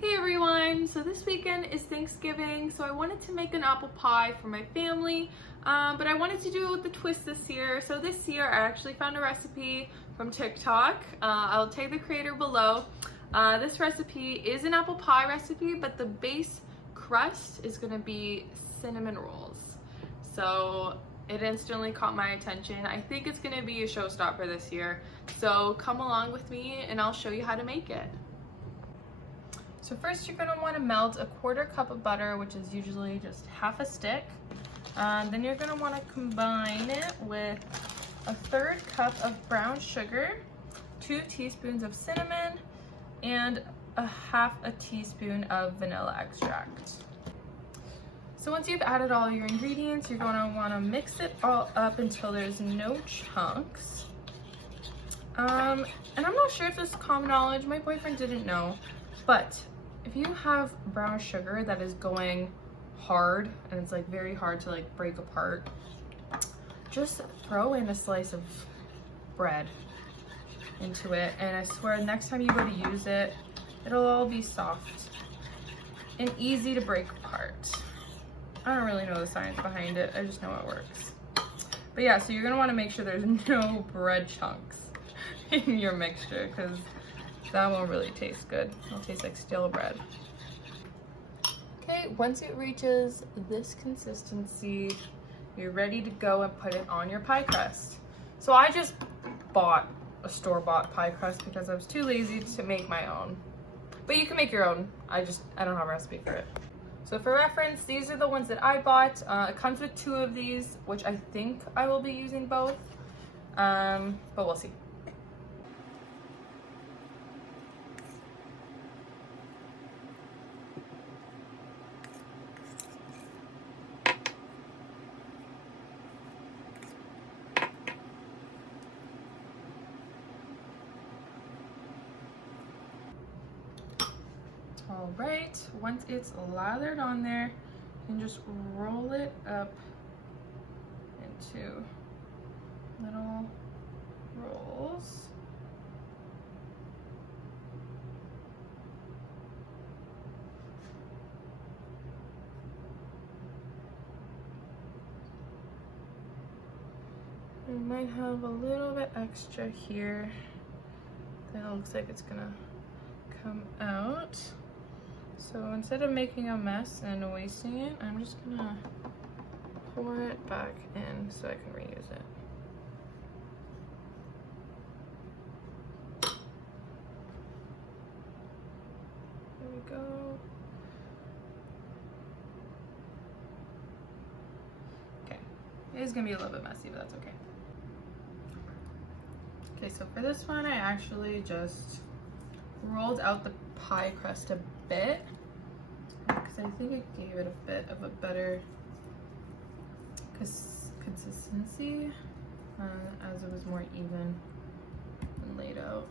Hey everyone! So this weekend is Thanksgiving, so I wanted to make an apple pie for my family, but I wanted to do it with a twist this year. So this year I actually found a recipe from TikTok. I'll tag the creator below. This recipe is an apple pie recipe, but the base crust is going to be cinnamon rolls. So it instantly caught my attention. I think it's going to be a showstopper this year. So come along with me and I'll show you how to make it. So first you're going to want to melt a 1/4 cup of butter, which is usually just half a stick. Then you're going to want to combine it with a 1/3 cup of brown sugar, 2 teaspoons of cinnamon, and a 1/2 teaspoon of vanilla extract. So once you've added all your ingredients, you're going to want to mix it all up until there's no chunks. And I'm not sure if this is common knowledge, my boyfriend didn't know, but if you have brown sugar that is going hard and it's like very hard to like break apart, just throw in a slice of bread into it, and I swear next time you go to use it, it'll all be soft and easy to break apart. I don't really know the science behind it, I just know it works. But yeah, so you're gonna want to make sure there's no bread chunks in your mixture, because that won't really taste good. It'll taste like stale bread. Okay, once it reaches this consistency, you're ready to go and put it on your pie crust. So I just bought a store-bought pie crust because I was too lazy to make my own. But you can make your own. I don't have a recipe for it. So for reference, these are the ones that I bought. It comes with 2 of these, which I think I will be using both. But we'll see. All right, once it's lathered on there, you can just roll it up into little rolls. We might have a little bit extra here that looks like it's gonna come out. So instead of making a mess and wasting it, I'm just gonna pour it back in so I can reuse it. There we go. Okay, it is gonna be a little bit messy, but that's okay. Okay, so for this one, I actually just rolled out the pie crust a bit because I think it gave it a bit of a better consistency as it was more even and laid out.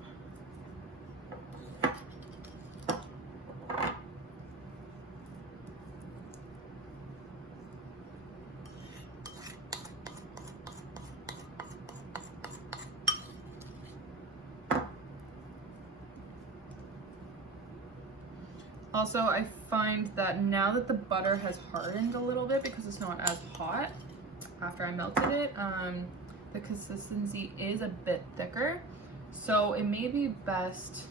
Also, I find that now that the butter has hardened a little bit because it's not as hot after I melted it, the consistency is a bit thicker. So it may be best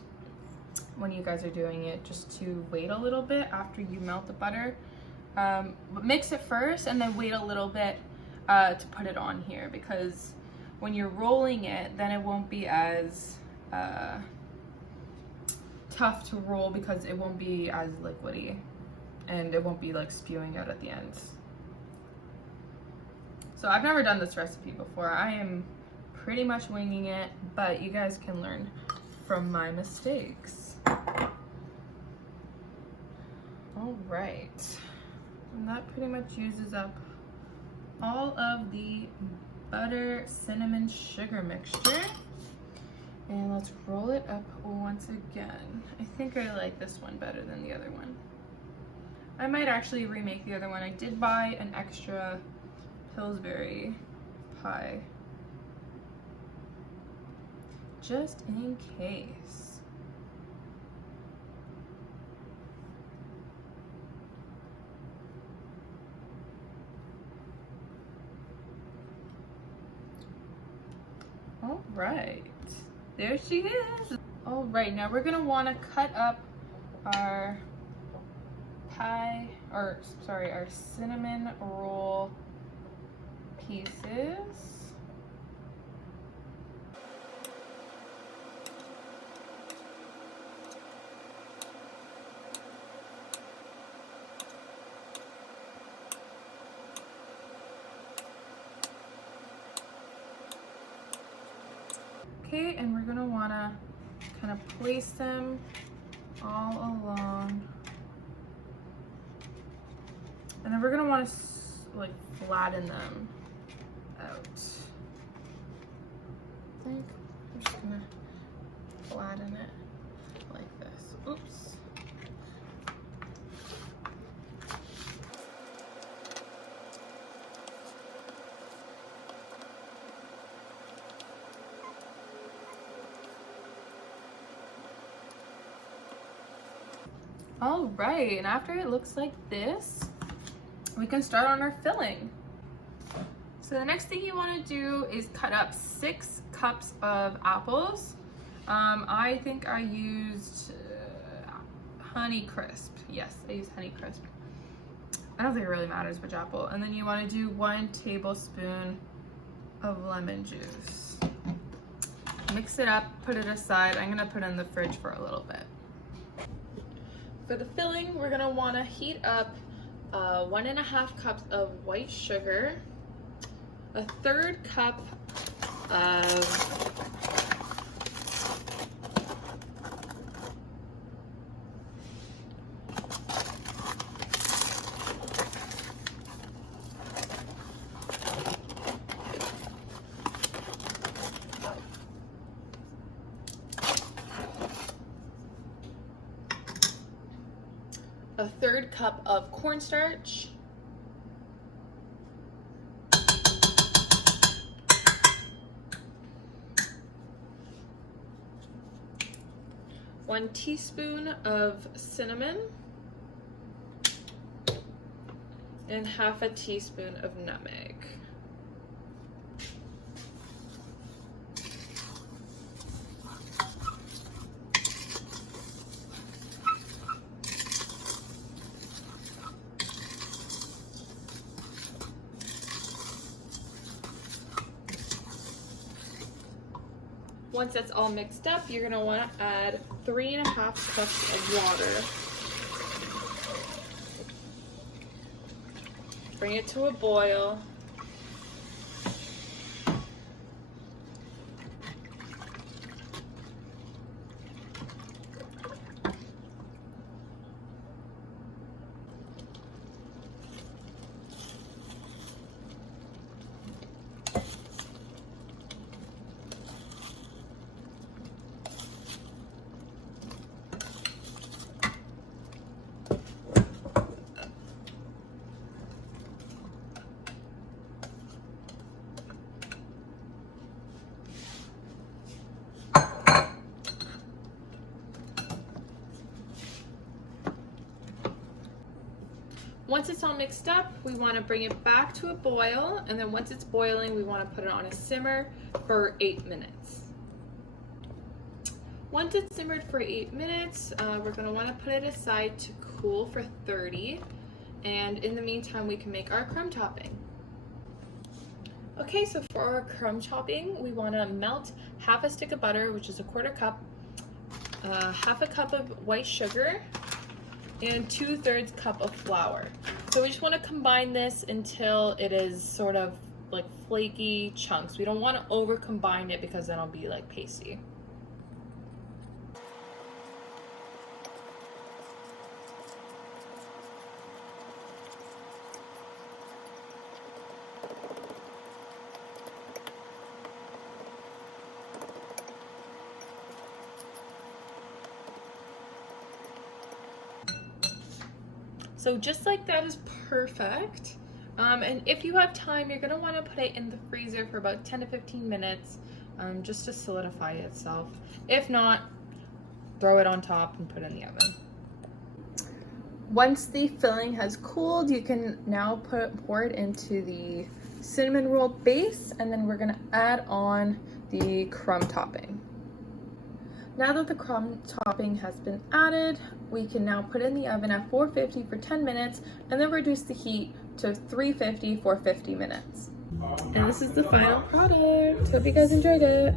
when you guys are doing it just to wait a little bit after you melt the butter. Mix it first and then wait a little bit to put it on here, because when you're rolling it, then it won't be as tough to roll because it won't be as liquidy and it won't be like spewing out at the end. So I've never done this recipe before. I am pretty much winging it, but you guys can learn from my mistakes. All right, and that pretty much uses up all of the butter, cinnamon, sugar mixture. And let's roll it up once again. I think I like this one better than the other one. I might actually remake the other one. I did buy an extra Pillsbury pie, just in case. right, there she is. All right, now we're gonna want to cut up our our cinnamon roll pieces. Okay, and we're gonna wanna kind of place them all along. And then we're gonna wanna like flatten them out. I think I'm just gonna flatten it like this. Oops. All right, and after it looks like this, we can start on our filling. So the next thing you want to do is cut up 6 cups of apples. I think I used Honey Crisp. Yes, I used Honey Crisp. I don't think it really matters which apple. And then you want to do 1 tablespoon of lemon juice. Mix it up, put it aside. I'm gonna put it in the fridge for a little bit. For the filling, we're gonna wanna heat up 1.5 cups of white sugar, 1/3 cup of a 1/3 cup of cornstarch, 1 teaspoon of cinnamon, and 1/2 teaspoon of nutmeg. Once that's all mixed up, you're gonna wanna add 3.5 cups of water. Bring it to a boil. Once it's all mixed up, we want to bring it back to a boil, and then once it's boiling, we want to put it on a simmer for 8 minutes. Once it's simmered for 8 minutes, we're going to want to put it aside to cool for 30, and in the meantime, we can make our crumb topping. Okay, so for our crumb topping, we want to melt 1/2 stick of butter, which is 1/4 cup, 1/2 cup of white sugar, and 2/3 cup of flour. So we just want to combine this until it is sort of like flaky chunks. We don't want to over combine it because then it'll be like pasty. So just like that is perfect. And if you have time, you're gonna wanna put it in the freezer for about 10 to 15 minutes just to solidify itself. If not, throw it on top and put it in the oven. Once the filling has cooled, you can now pour it into the cinnamon roll base, and then we're gonna add on the crumb topping. Now that the crumb topping has been added, we can now put it in the oven at 450 for 10 minutes and then reduce the heat to 350 for 50 minutes. And this is the final product. Hope you guys enjoyed it.